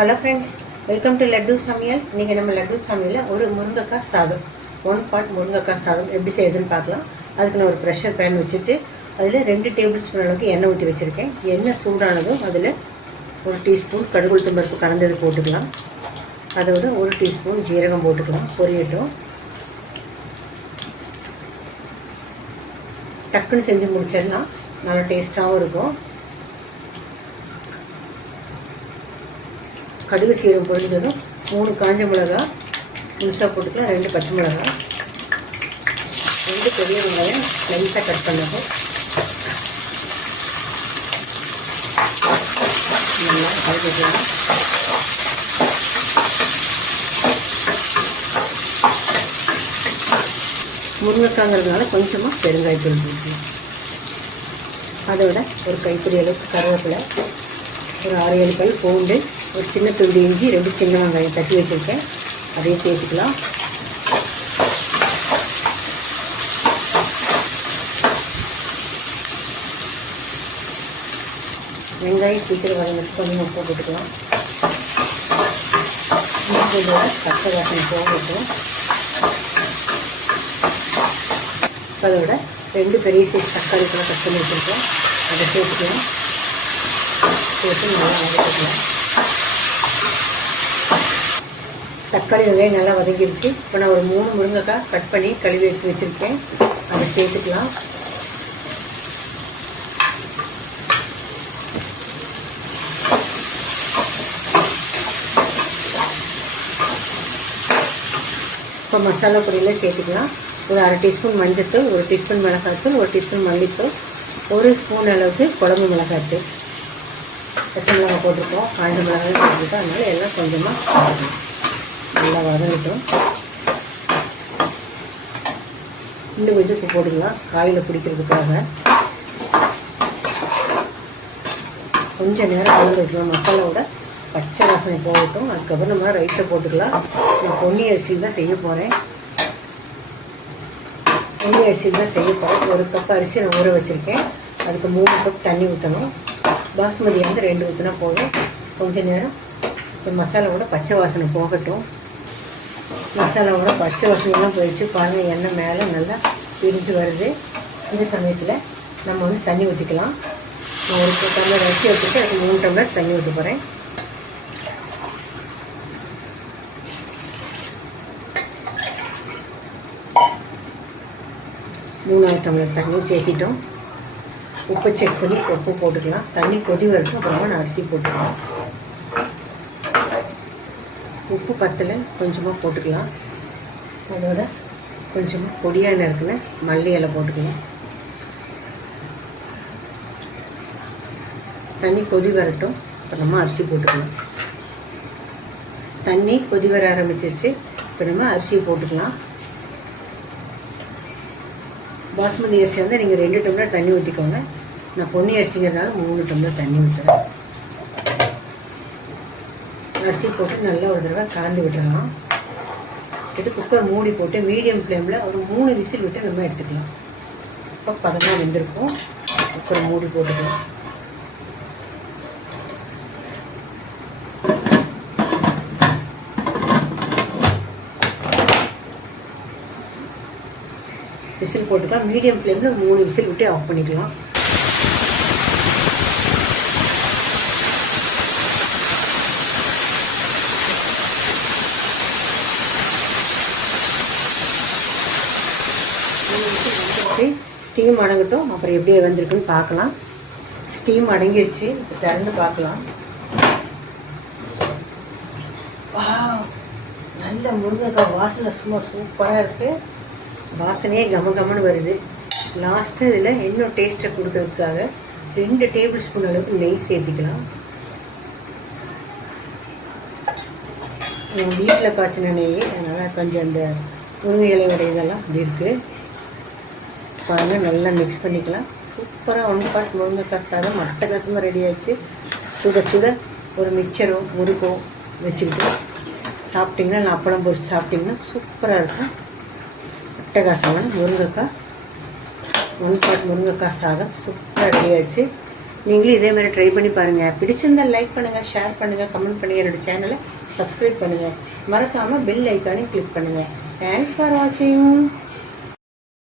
Hello friends welcome to laddu சமையல் இன்றைக்கி நம்ம லட்டு சமையலில் ஒரு முருங்கைக்காய் சாதம் ஒன் பார்ட் முருங்கைக்காய் சாதம் எப்படி செய்யுதுன்னு பார்க்கலாம். அதுக்கு நான் ஒரு ப்ரெஷர் பேன் வச்சுட்டு அதில் ரெண்டு டேபிள் ஸ்பூன் அளவுக்கு எண்ணெய் ஊற்றி வச்சுருக்கேன். எண்ணெய் சூடானதும் அதில் ஒரு டீஸ்பூன் கடுகுளுத்து பருப்பு கலந்தது போட்டுக்கலாம். அதோட ஒரு டீஸ்பூன் ஜீரகம் போட்டுக்கலாம். பொரியட்டும். டக்குன்னு செஞ்சு முடிச்சிடலாம். நல்லா டேஸ்ட்டாகவும் இருக்கும். கடுகு சீரம் பொரிஞ்சதும் மூணு காஞ்ச மிளகா முழுசாக போட்டுக்கலாம். ரெண்டு பச்சை மிளகா. ரெண்டு பெரிய வெங்காயம் லைட்டாக கட் பண்ணது நல்லா கலந்துக்கலாம். முருங்கைக்காங்கிறதுனால கொஞ்சமாக பெருங்காயத்தூள் போட்டுக்கலாம் அதோட ஒரு கைப்பிடி அளவுக்கு கருவேப்பிலை ஒரு ஆறு ஏழு பல் பூண்டு ஒரு சின்ன துண்டு இஞ்சி ரெண்டு சின்ன வெங்காயம் தட்டி வச்சுருக்கேன். அதையும் சேர்த்துக்கலாம். வெங்காயம் சீக்கிரம் வதங்கிட்டு கொஞ்சம் உப்பு போட்டுக்கலாம். இஞ்சியோட பச்சை வாசனை போகட்டும் அதோட ரெண்டு பெரிய சைஸ் தக்காளி கூட கட் பண்ணி வச்சுருக்கோம் அதை சேர்த்துக்கலாம். சேர்த்து நல்லா வதக்கிக்கலாம். தக்காளி வெங்காயம் நல்லா வதங்கிடுச்சு. இப்போ நான் ஒரு மூணு முருங்கைக்காய் கட் பண்ணி கழுவி எடுத்து வச்சுருக்கேன். அதை சேர்த்துக்கலாம். இப்போ மசாலா பொடியில் சேர்த்துக்கலாம். ஒரு அரை டீஸ்பூன் மஞ்சத்தூள் ஒரு டீஸ்பூன் மிளகாத்தூள் ஒரு டீஸ்பூன் மல்லித்தூள் ஒரு ஸ்பூன் அளவுக்கு குழம்பு மிளகாத்தூள் பச்சை மிளகாய் போட்டிருக்கோம். காய்ந்த மிளகாய் போட்டிருக்கோம் அதனால எல்லாம் கொஞ்சமாக நல்லா வதங்கிட்டோம். இன்னும் கொஞ்சம் உப்பு போட்டுக்கலாம். காயில் பிடிக்கிறதுக்காக. கொஞ்சம் நேரம் கலந்து விட்டுருவோம் மசாலாவோட பச்சை வாசனை போகட்டும். அதுக்கப்புறம் நம்ம ரைஸை போட்டுக்கலாம். நான் பொன்னி அரிசியில் தான் செய்ய போகிறேன் பொன்னி அரிசியில் தான் செய்ய போகிறேன் ஒரு கப் அரிசி நான் ஊற வச்சுருக்கேன். அதுக்கு மூணு கப் தண்ணி ஊற்றணும் பாஸ்மதி வந்து ரெண்டு ஊற்றினா போதும். கொஞ்ச நேரம் இந்த மசாலாவோட பச்சை வாசனை போகட்டும். மசாலாவோட பச்சை வாசனைலாம் போயிடுச்சு. பாருங்கள் எண்ணெய் மேலே நல்லா பிரிஞ்சு வருது. இந்த சமயத்தில் நம்ம வந்து தண்ணி ஊற்றிக்கலாம் நான் ஒரு டம்ளர் அரிசி வச்சுட்டு அதுக்கு மூணு டம்ளர் தண்ணி ஊற்ற போகிறேன் மூணாவது டம்ளர் தண்ணி சேர்த்திட்டோம். உப்பு செக் பண்ணி உப்பு போட்டுக்கலாம். தண்ணி கொதி வரட்டும் அப்புறமா நான் அரிசி போட்டுக்கலாம். உப்பு பத்தில் கொஞ்சமாக போட்டுக்கலாம். அதோட கொஞ்சமாக பொடியாக நறுக்கின மல்லி இலை போட்டுக்கலாம். தண்ணி கொதி வரட்டும். அப்புறமா அரிசி போட்டுக்கலாம். தண்ணி கொதி வர ஆரம்பிச்சிருச்சு. அப்புறமா நம்ம அரிசியை போட்டுக்கலாம். பாஸ்மதி அரிசி வந்து நீங்கள் ரெண்டு டம்ளர் தண்ணி ஊற்றிக்கோங்க நான் பொன்னி அரிசிங்கிறதுனால மூணு டம்ளர் தண்ணி ஊற்றுறேன் அரிசி போட்டு நல்லா ஒரு தடவை கலந்து விட்டுடலாம் விட்டு குக்கர் மூடி போட்டு மீடியம் ஃப்ளேமில் ஒரு மூணு விசில் விட்டு நம்ம எடுத்துக்கலாம். இப்போ பதமாக வெந்திருக்கும். குக்கர் மூடி போட்டுக்கலாம். விசில் போட்டுக்கலாம் மீடியம் ஃப்ளேமில் மூணு விசில் விட்டு ஆஃப் பண்ணிக்கலாம். ஸ்டீம் அடங்கட்டும். அப்புறம் எப்படி வந்திருக்குன்னு பார்க்கலாம். ஸ்டீம் அடங்கிடுச்சு இப்போ திறந்து பார்க்கலாம். நல்ல முருங்கைக்காய் வாசனை சும்மா சூப்பராக இருக்குது வாசனையே கம கமன்னு வருது. லாஸ்ட்டு இதில் இன்னும் டேஸ்ட்டை கொடுக்கறதுக்காக ரெண்டு டேபிள் ஸ்பூன் அளவுக்கு நெய் சேர்த்திக்கலாம். வீட்டில் காய்ச்சின நெய் அதனால் கொஞ்சம் அந்த முருங்கை இலையோட இதெல்லாம் இப்படி இருக்குது பாருங்கள் நல்லா மிக்ஸ் பண்ணிக்கலாம். சூப்பராக ஒன்று பாட் முருங்கைக்காய் சாதம் அட்டகாசமாக ரெடி ஆகிடுச்சு சுட சுட ஒரு மிக்சரோ முறுக்கோ வச்சுக்கிட்டு சாப்பிட்டிங்கன்னா நான் அப்பளம் பொரிச்சு சாப்பிட்டிங்கன்னா சூப்பராக இருக்கும். அட்டகாசமான முருங்கைக்காய் ஒன் பாட் முருங்கைக்காய் சாதம். சூப்பராக ரெடி நீங்களும் இதே மாதிரி ட்ரை பண்ணி பாருங்கள் பிடிச்சிருந்தா லைக் பண்ணுங்கள் ஷேர் பண்ணுங்கள் கமெண்ட் பண்ணுங்கள் என்னோடய சேனலை சப்ஸ்கிரைப் பண்ணுங்கள் மறக்காமல் பெல் ஐக்கானையும் கிளிக் பண்ணுங்கள் தேங்க்ஸ் ஃபார் வாட்சிங்